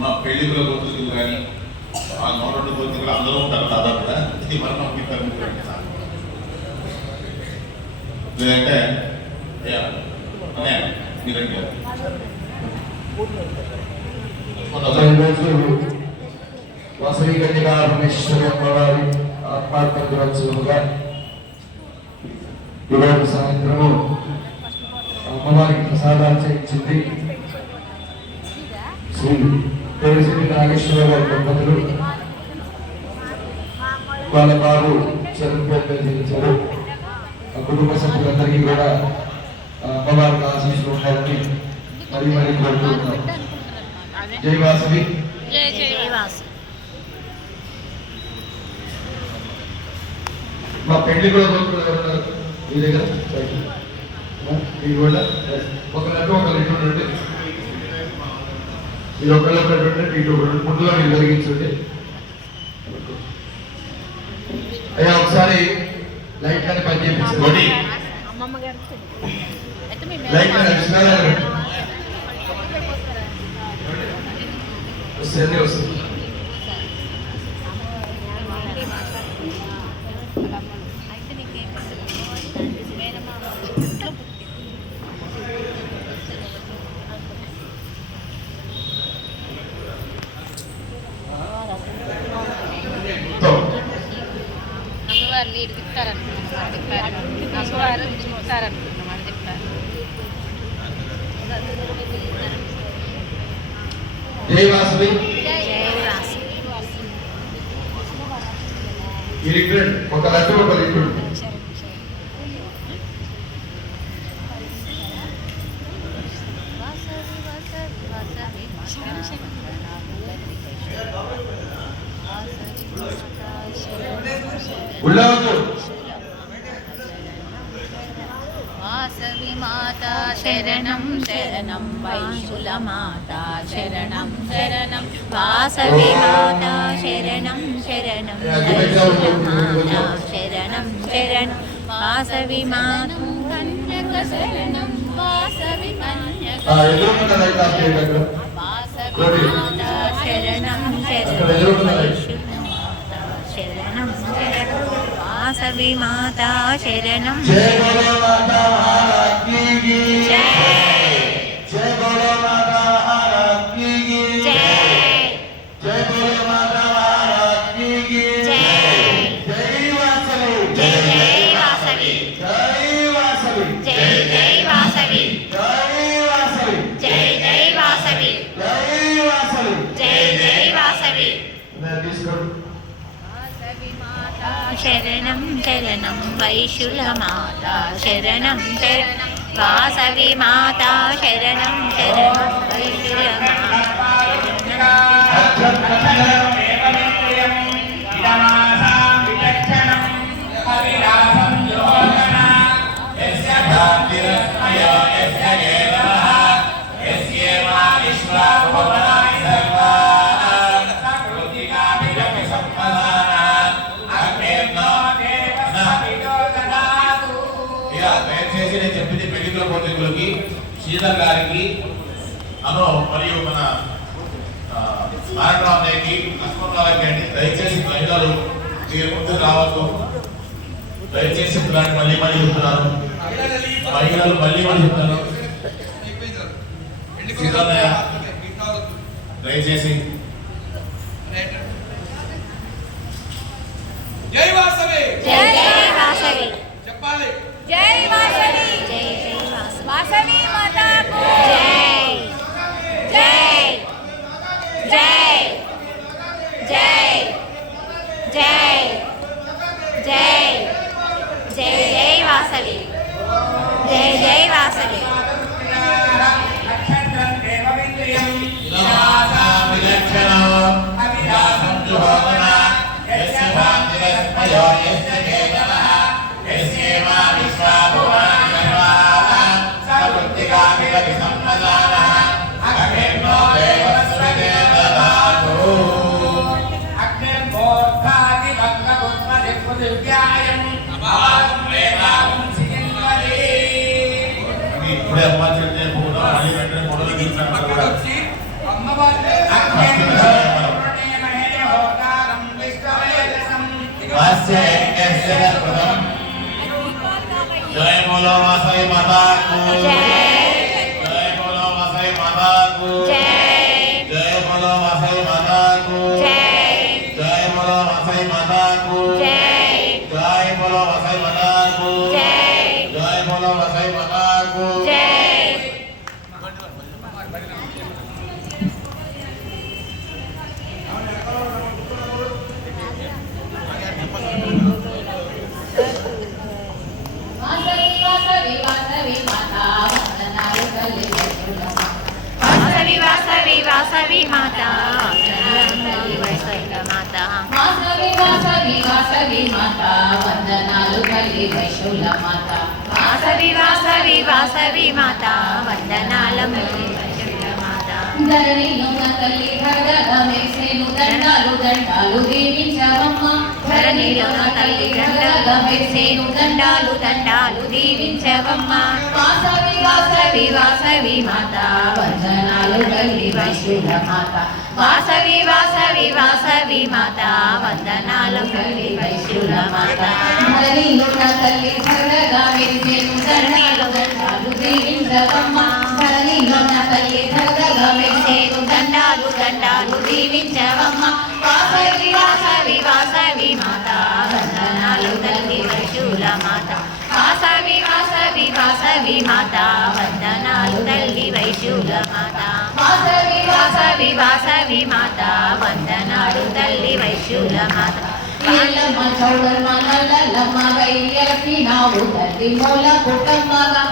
మా పెళ్లిలో గొంతులు కానీ ఆ 102 గొంతులు అందరూ ఉంటారు దాదాపుగా. ఇది మనం పంపిస్తారు లేదంటే వాసవి కన్యగా పరమేశ్వరి అమ్మవారి ఆత్మార్థ దినోత్సవముగా ఈరోజు సాయంత్రము అమ్మవారికి ప్రసాదాలు చేయించింది శ్రీ దేవశ్రీ నాగేశ్వరరావు దంపతులు. వాళ్ళ బాబు చదువుకోవడం చేయించారు. కుటుంబ సభ్యులందరికీ కూడా అమ్మవారికి ఆశీస్సులు ఉండాలని మరీ మరీ కోరుకుంటున్నాం. జై వాసవి. మా పెళ్లి కూడా కోరుకుంటున్నారు మీ దగ్గర మీరు కూడా ఒకరినట్టు ఒకరు ఉండండి. మీరు ఒకళ్ళొకటి ఇటు ముందుగా మీరు కలిగించండి. అయ్యా ఒకసారి లైట్ కానీ పని చేయించండి. లైట్ వస్తుంది వస్తుంది. జై వాసవి. ఒక లడ్డు ఒక లిక్విడ్. వాసవి మాతా శరణం శరణం వైశుల మాతా శరణం శరణం వాసవి మాతా శరణం శరణం వైశుల మాతా శరణం శరణం వాసవి మాతా కన్యక శరణం వాసవి కన్యక వాసవి మాతా శరణం శరణం వైశుల మాతా శరణం శరణం వాసవి మాతా శరణం. జై బోలో మాతా మహారాజ్ఞీ కీ జై. జై బోలో మాతా మహారాజ్ఞీ కీ జై. జై బోలో మాతా మహారాజ్ఞీ కీ జై. జై వాసవి. జై జై వాసవి. జై వాసవి. జై జై వాసవి. జై వాసవి. జై జై వాసవి. జై వాసవి. జై జై వాసవి. శరణం శరణం వైశుల మాతా శరణం శరణం వాసవి మాతా శరణం శరణం వైశుల మాతా శ్రీధర్ గారికి అను మరియు మన నారాయణరావుకి లక్ష్మణరావుకి దయచేసి మహిళలు మీరు ముందుకు రావద్దు. దయచేసి మళ్ళీ మళ్ళీ చెప్తున్నారు. మహిళలు మళ్ళీ మళ్ళీ చెప్తున్నారు. దయచేసి జై వాసవి. జై జై వాసవి. చెప్పాలి జై వాసవి. జై జై వాసవి. వాసవి మాతాకు జై. జై జై జై జై జై జై జై వాసవి. జై జై వాసవి. అగ్ని ఇప్పుడే అమ్మ చెప్తే ఫోటో మళ్ళీ వెంటనే ఫోటోలు తీసుకుంటారు కూడా. వచ్చి అమ్మవారి జై బోలో వాసవి మాతాకు జై బోలో వాసవి మాతాకు జై బోలో వాసవి మాతాకు జై బోలో వాసవి మాతాకు జై బోలో వాసవి మాతాకు జై బోలో వాసవి మాతాకు వాసవి వాసవి వాసవి మాతా వందనాలు తల్లి వైష్ణవ వాసవి వాసవి వాసవి మాతా వందనాలు వైష్ణవ మాతా వాసవి వాసవి వాసవి మాతా వందనాలు తల్లి వైష్ణవ మాతా వాసవి వాసవి వాసవి మాతా వందనాలు తల్లి వైష్ణవ మాతా ధరణిలో తల్లి ధరగా మెరిసేను దండాలు దండాలు దీవించవమ్మ ధరణిలో తల్లి ధరగా మెరిసేను దండాలు దండాలు దీవించవమ్మ వాసవి వాసవి వాసవి మాతా వందనాలు తల్లి వైష్ణవ మాతా వాసవి వాసవి వాసవి మాతా వందనాలు తల్లి వైష్ణవ మాతా ధరణిలో తల్లి ధరగా మెరిసేను దండాలు దండాలు దీవించవమ్మ ధరణిలో తల్లి ధరగా మెరిసేను దండాలు దండాలు దీవించవమ్మ వాసవి వాసవి వాసవి మాతా వందనాలు తల్లి వైష్ణవ మాతా వాసవి వాసవి వాసవి మాతా వందనాలు తల్లి వైష్ణవ మాతా వాసవి వాసవి వాసవి మాతా వందనాలు తల్లి వైష్ణవ మాతా ఎల్లమ్మ చౌడమ్మ నల్లమ్మ గయ్యకి నావు తల్లి మూల కుటుంబగా